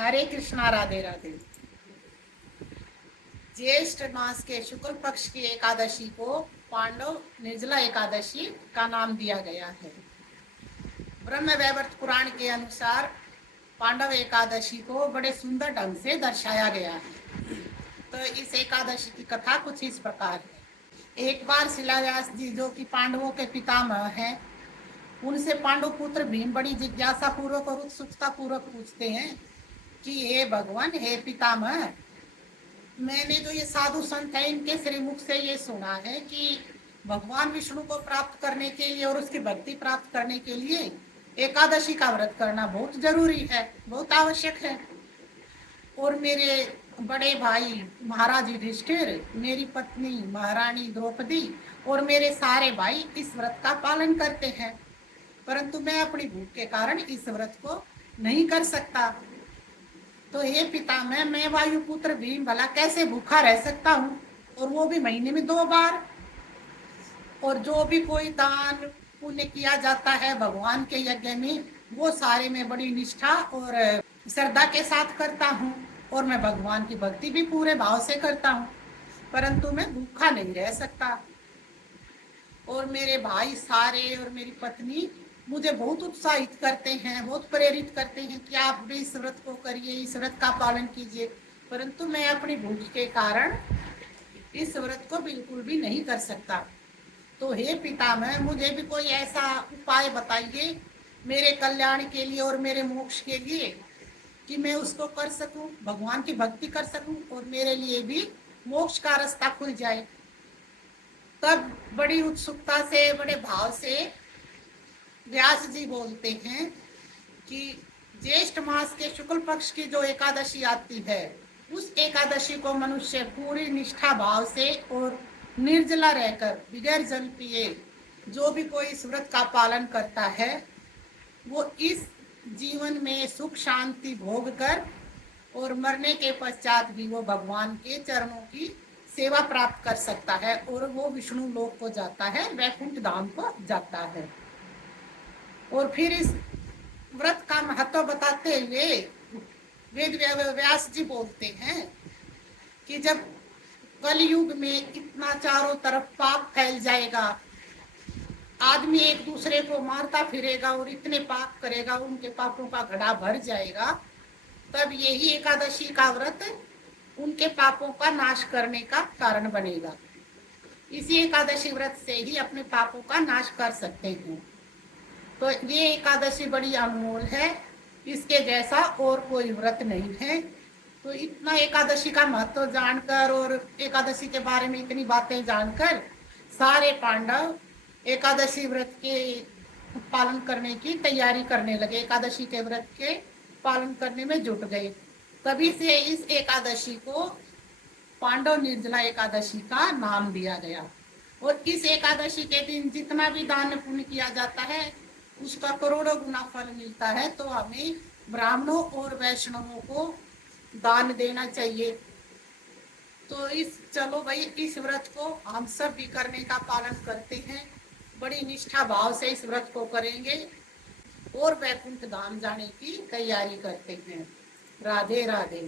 हरे कृष्णा, राधे राधे। ज्येष्ठ मास के शुक्ल पक्ष की एकादशी को पांडव निर्जला एकादशी का नाम दिया गया है। ब्रह्म वैवर्त पुराण के अनुसार पांडव एकादशी को बड़े सुंदर ढंग से दर्शाया गया है। तो इस एकादशी की कथा कुछ इस प्रकार है। एक बार शिलाव्यास जी, जो कि पांडवों के पितामह हैं, उनसे पांडव पुत्र भीम बड़ी जिज्ञासा पूर्वक और उत्सुकता पूर्वक पूछते हैं कि हे भगवान, हे पितामह, मैंने जो ये साधु संत है इनके श्रीमुख से ये सुना है कि भगवान विष्णु को प्राप्त करने के लिए और उसकी भक्ति प्राप्त करने के लिए एकादशी का व्रत करना बहुत जरूरी है, बहुत आवश्यक है। और मेरे बड़े भाई महाराज युधिष्ठिर, मेरी पत्नी महारानी द्रौपदी और मेरे सारे भाई इस व्रत का पालन करते हैं, परंतु मैं अपनी भूख के कारण इस व्रत को नहीं कर सकता। तो हे पितामह, मैं वायुपुत्र भीम भला कैसे भूखा रह सकता हूँ, और वो भी महीने में 2 बार। और जो भी कोई दान पुण्य किया जाता है भगवान के यज्ञ में, वो सारे में बड़ी निष्ठा और श्रद्धा के साथ करता हूँ, और मैं भगवान की भक्ति भी पूरे भाव से करता हूँ, परंतु मैं भूखा नहीं रह सकता। और मेरे भाई सारे और मेरी पत्नी मुझे बहुत उत्साहित करते हैं, बहुत प्रेरित करते हैं कि आप भी इस व्रत को करिए, इस व्रत का पालन कीजिए, परंतु मैं अपनी भूख के कारण इस व्रत को बिल्कुल भी नहीं कर सकता। तो हे पितामह, मुझे भी कोई ऐसा उपाय बताइए मेरे कल्याण के लिए और मेरे मोक्ष के लिए, कि मैं उसको कर सकूं, भगवान की भक्ति कर सकूं और मेरे लिए भी मोक्ष का रास्ता खुल जाए। तब बड़ी उत्सुकता से, बड़े भाव से व्यास जी बोलते हैं कि ज्येष्ठ मास के शुक्ल पक्ष की जो एकादशी आती है, उस एकादशी को मनुष्य पूरी निष्ठा भाव से और निर्जला रहकर बगैर जल पिए जो भी कोई इस व्रत का पालन करता है, वो इस जीवन में सुख शांति भोग कर और मरने के पश्चात भी वो भगवान के चरणों की सेवा प्राप्त कर सकता है, और वो विष्णु लोक को जाता है, वैकुंठ धाम को जाता है। और फिर इस व्रत का महत्व बताते हुए वेद व्यास जी बोलते हैं कि जब कलयुग में इतना चारों तरफ पाप फैल जाएगा, आदमी एक दूसरे को मारता फिरेगा और इतने पाप करेगा, उनके पापों का घड़ा भर जाएगा, तब यही एकादशी का व्रत उनके पापों का नाश करने का कारण बनेगा। इसी एकादशी व्रत से ही अपने पापों का नाश कर सकते हैं। तो ये एकादशी बड़ी अनमोल है, इसके जैसा और कोई व्रत नहीं है। तो इतना एकादशी का महत्व जानकर और एकादशी के बारे में इतनी बातें जानकर सारे पांडव एकादशी व्रत के पालन करने की तैयारी करने लगे, एकादशी के व्रत के पालन करने में जुट गए। तभी से इस एकादशी को पांडव निर्जला एकादशी का नाम दिया गया। और इस एकादशी के दिन जितना भी दान पुण्य किया जाता है, उसका करोड़ों गुना फल मिलता है। तो हमें ब्राह्मणों और वैष्णवों को दान देना चाहिए। तो चलो भाई, इस व्रत को हम सब भी करने का पालन करते हैं, बड़ी निष्ठा भाव से इस व्रत को करेंगे और वैकुंठ धाम जाने की तैयारी करते हैं। राधे राधे।